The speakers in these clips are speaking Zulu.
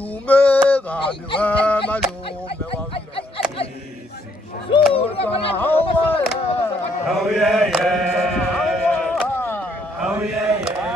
dume kabi malume wami. Oh yeah, yeah. Oh yeah, yeah.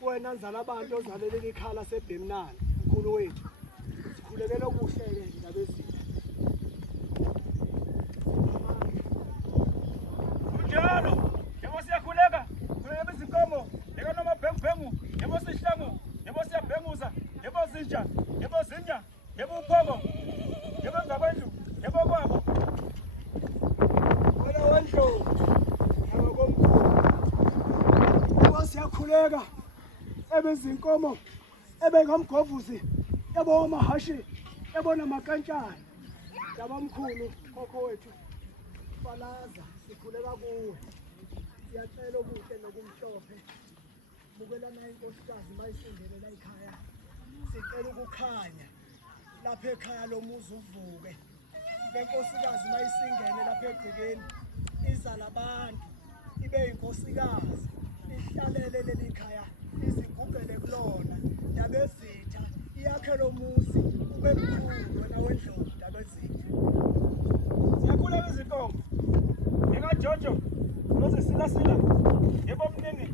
Wena nzala abantu ozalela ikhala sebhemnani mkhulu wethu sikhulekela okuhle-ke ndabezini kunjalo yebo siyakhuleka khuleka izinkomo yebo noma bhengubhengu yebo sihlangu yebo siyabhenguza yebo zinja yebo zinya yebo uphoko yebo ngabandlu yebo kwabo wena wendlu yabo siyakhuleka ebezinkomo ebengamgovuzi yabo amahashi yabo namakantshana yabamkhulu khokho wethu falaza sikhuleka kuwe siyacela okuhle nokumhlophe bukela nayo inkosikazi mayisindele la ekhaya sicela ukukhanya lapha ekhaya lomuzi uvuke lenkosikazi mayisingene lapha egcekeni iza labantu ibe inkosikazi ihlalele leli khaya izigubhele kulona nabezitha iyakhe lo muzi ube mkhulu wena wendlovu nabezitha Siyakhula izinkomo. Eka Jojo, loze silasila. Yebo mningi.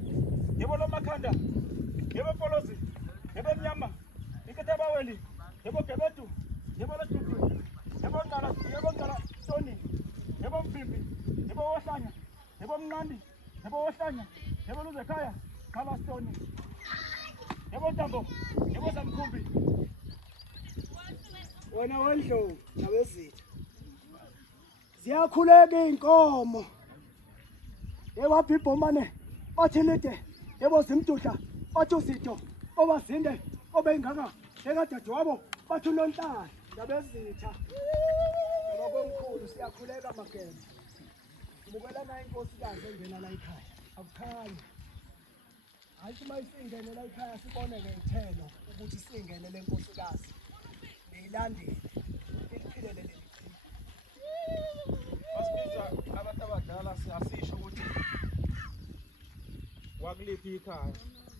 Yebo lo makhanda. Yebo polozi. Yebo mnyama. Ikete baweli. Yebo gebetu. Yebo lo tutu. Yebo ngala Tony. Yebo mphimbi. Yebo wohlanya. Yebo mnandi. Yebo wohlanya. Yebo luzekhaya. Khala Tony. Yebo Tambo. Yebo Zamkhumbi. wena wendlovu nabezitha ziyakhuleka inkomo yewaphi ibhomane bathi lide yebo zimdudla bathi uzitho obazinde obeyingaka ekadadewabo bathi unonhlala nabezitha ngokomkhulu siyakhuleka magebe bukela na inkosikazi engena la ekhaya akukhanyi hayi mayisingene la ekhaya sibone ngethelo ukuthi singene le nkosikazi beyilandile iphilele leli Basibiza abantu abadala siyasisho ukuthi wakuliphi ikhaya.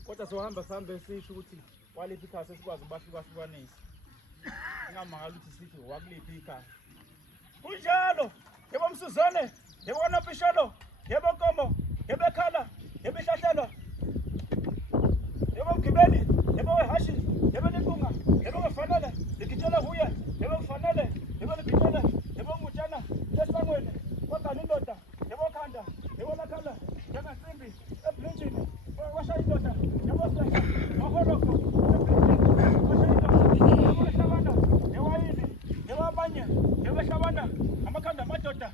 Kodwa sohamba sihambe sisho ukuthi waliphi ikhaya sesikwazi ubahlukahlukanisa. Ingamangala ukuthi sithi wakuliphi ikhaya. Kunjalo, yebo Msuzane, yebo Nopisholo, yebo Nkomo, yebo Khala, yebo Ihlahlelwa. Yebo Mgibeli, yebo Hashi, yebo Likunga, yebo Mfanele, Likitela Huye, yebo Mfanele, yebo Likitela, yebo Mutshana, Lesangweni, kwagana indoda, yebo Khanda, yebo Lakhala, yebo Nsimbi, eBlintshini, washa indoda, yebo Sehla, Mahoroko, eBlintshini, washa indoda, yebo Hlabana, yebo Ayini, yebo abanye, yebo Hlabana, amakhanda amadoda.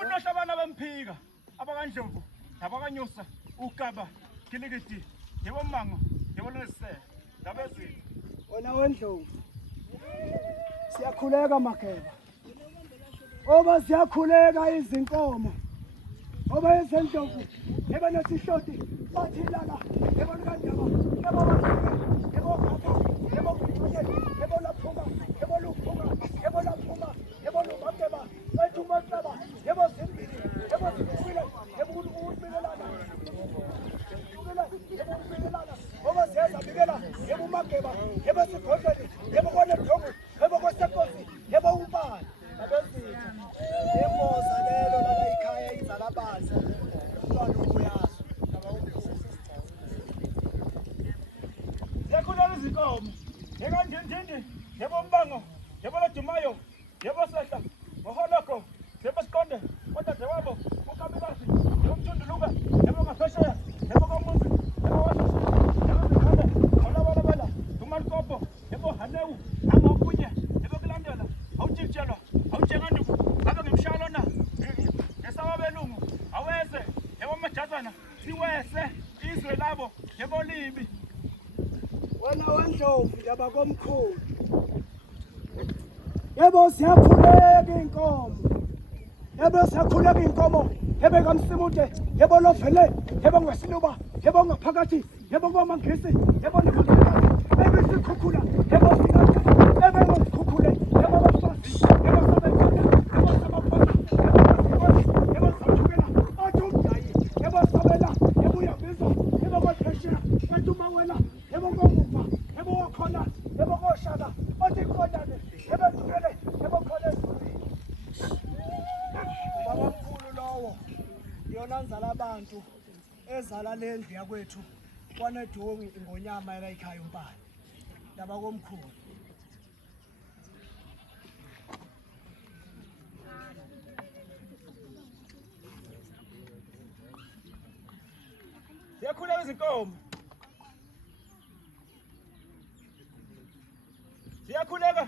Unohlabana bemphika, abakandlovu, abakanyusa, uGaba, Kilikiti, yebo Mango, yebo Lesise, nabezitha. wena wendlovu siyakhuleka mageba oba siyakhuleka izinkomo oba ezendlovu yeba nesihloti bathi lala yebo likandaba yebo bathike yebo gaba yebo kuthike yebo laphuma yebo luphuma yebo laphuma yebo lumageba bathi umasaba yebo zimbili yebo ziphile yebo ukubilelana oba siyeza bikela yebo umageba yebo sigodleni yebo kone dhomu yebo kosekosi yebo ubani nabezitha yemboza lelo lala ikhaya izalabazi umntwana uyazi Siyakhuleka izinkomo. Yeka Ndindindi, yebo Mbango, yebo Lodumayo, yebo Sehla, Moholoko, yebo Sikonde, kodadewabo, uKabikazi, yebo Mthunduluka, yebo Ngaphesheya, yebo Komuzi, yebo Washasha, yebo Zikhale, Olabalabala, Dumalikopo, yebo Hanewu, Angapunye, yebo Kulandela, awutshitshelwa, awutshenganduku, abe ngemshalona, ngesawabelungu, aweze, yebo Majazana, siwese, izwe labo, yebo Libi. wena wendlovu ndaba komkhulu yebo siyakhuleka inkomo yebo siyakhuleka inkomo yebo kaMsimude yebo lovele yebo ngwesiluba yebo ngaphakathi yebo komangisi yebo nikhuleka yebo sikhukhula yebo sinaka yebo ngikhukhule yebo bafazi yebo sabekhala yebo sabafana yebo sathukela athi umdayi yebo sabela yebo uyabiza yebo kwaphesheya athi umawela yebo ngomuva yebo wakhona yebo koshaka athi kodane yebo thukele yebo khona ezulwini ubaba mkhulu lowo yona nzala abantu ezala lendlu yakwethu kwanedongi ngonyama ela ikhaya umpala ndaba komkhulu Siyakhuleka izinkomo. Siyakhuleka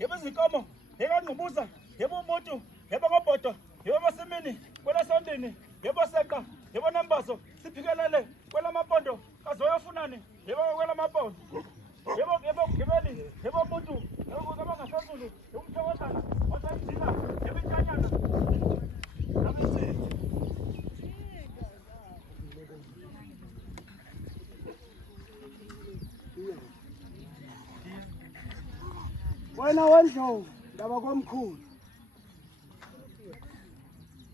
yebo izinkomo, yebo Ngqubuza, yebo umuntu, yebo Ngobhodo, yebo Masimini, kwela Sondini, yebo Seqa, yebo Nambaso, siphikelele kwela Mapondo, kazoyofunani, yebo kwela Mapondo. Yebo Gibeli, yebo umuntu, yebo kuzaba ngaphezulu, yebo Mthokotana, wasayidina, yebo Inkanyana. Nabezitha. wena wendlovu ndaba komkhulu.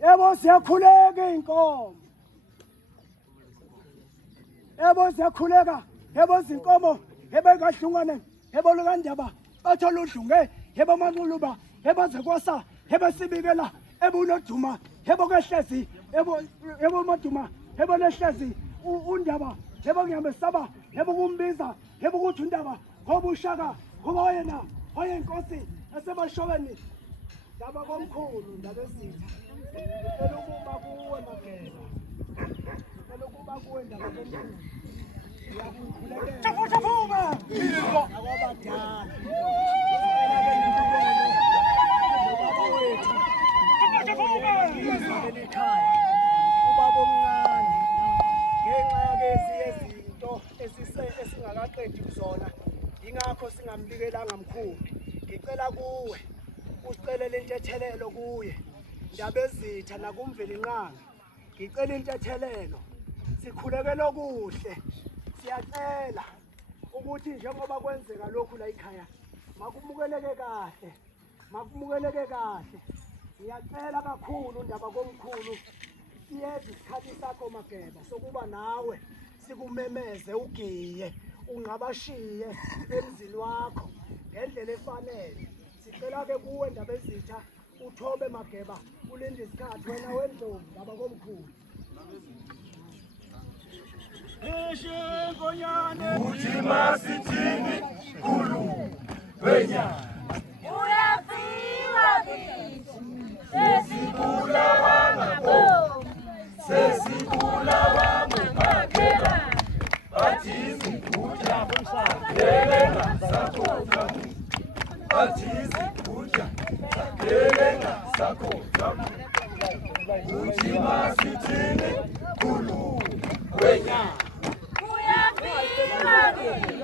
Yebo siyakhuleka inkomo. Yebo siyakhuleka. Yebo zinkomo, yebo kahlungane, yebo lokandaba. Bathola udlunge, yebo manquluba, yebo zekwasa, yebo sibikela, yebo unoduma, yebo kehlezi, yebo maduma, yebo lehlezi undaba, yebo ngiyamesaba, yebo kumbiza, yebo kuthi undaba, ngoba ushaka, ngoba wena, wayenkosi esebashobeni. Ndaba komkhulu ndaba esitha. Ngicela ukuba kuwe Mageba. Ngicela ukuba kuwe ndaba komkhulu. Ngiyakukhulekela. Chafuka! Akwabadala. Ekhaya ubaba omncane ngenxa yalezi izinto esingakaqedi kuzona ingakho singambikelanga mkhulu. Ngicela kuwe usicelele intethelelo kuye ndaba ezitha nakumveli nqanga. Ngicela intethelelo sikhulekele okuhle. Siyacela ukuthi njengoba kwenzeka lokhu la ekhaya makumukeleke kahle, makumukeleke kahle. Ngiyacela kakhulu ndaba komkhulu siyeza isikhathi sakho Mageba sokuba nawe sikumemeze ugiye ungabashiye emzini wakho ngendlela efanele. Sicela ke kuwe ndaba ezitha uthobe Mageba ulinde isikhathi wena wendlovu ndaba komkhulu. Uthi masithini khulu wenyama. Uyafika kithi sesikulawa ngabo Sesikulawa Mageba. Bathi izikhuja sakhelenga sakhoza. Bathi izikhuja sakhelenga sakhoza. Uthi masithini khulu wenyama. uyafika kithi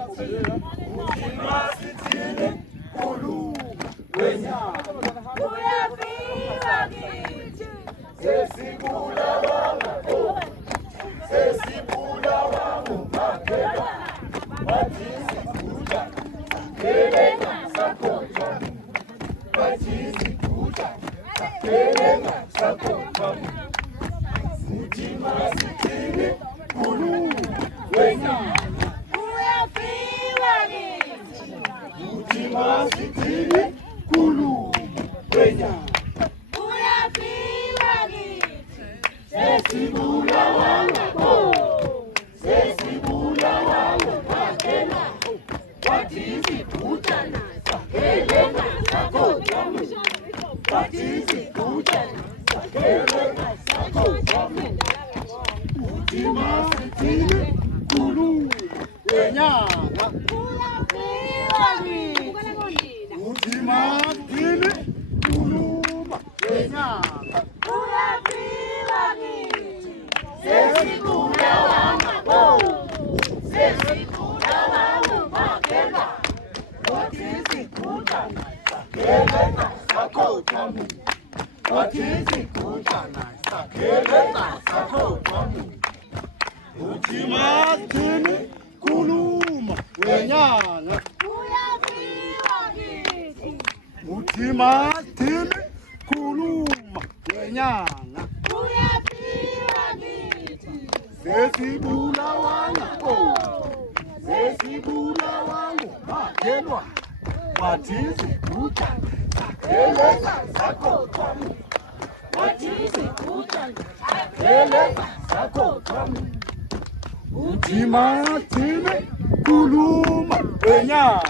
Uthi masithini khulu wenyama. uyafika kithi Sesikulawa ngabo Sesikulawa Mageba. Bathi izikhuja sakhelenga sakhoza. Bathi izikhuja sakhelenga sakhoza. Uthi masithini khulu wenyama. uyafika kithi Uthi masithini khulu wenyama. uyafika kithi Sesikulawa ngabo Sesikulawa Mageba. Bathi izikhuja sakhelenga sakhoza. Bathi izikhuja sakhelenga sakhoza. Uthi masithini khulu wenyama. uyafika kithi Uthi masithini khulu wenyama. uyafika kithi Sesikulawa ngabo Sesikulawa Mageba. Bathi izikhuja sakhelenga sakhoza. Bathi izikhuja sakhelenga sakhoza. Uthi masithini khulu wenyama. uyafika kithi Uthi masithini khulu wenyama. uyafika kithi Sesibulawa ngabo Sesibulawa Mageba. Bathi izikhuja sakhelenga sakhoza. Bathi izikhuja sakhelenga sakhoza. Uthi masithini khulu wenyama.